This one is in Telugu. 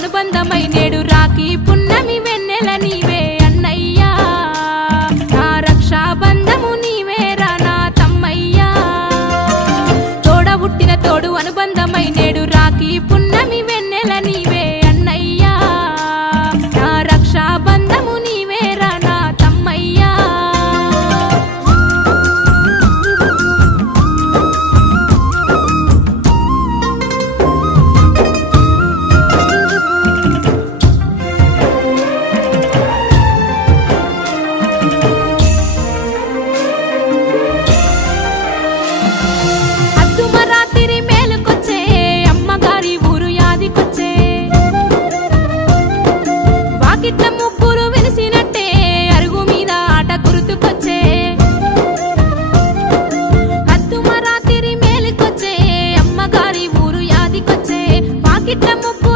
అనుబంధమై నేడు రాఖీ పున్నమి వెన్నెల నీవే అన్నయ్యా నా రక్షాబంధము నీవేరా నా తమ్మయ్యా తోడ పుట్టిన తోడు అనుబంధమై నేడు రాఖీ పున్నమి వెన్నెల నీవే అన్నయ్యా నా రక్షాబంధము నీవేరా నా తమ్మయ్యా అద్దుమరాతిరి మేలుకొచ్చే అమ్మగారి ఊరు యాదికొచ్చే వాకిట్ల ముగ్గురు వెలిసినట్టే అరుగు మీద ఆట గుర్తుకొచ్చే అద్దుమరాతిరి మేలుకొచ్చే అమ్మగారి ఊరు యాదికొచ్చే వాకిట్ల ముగ్గురు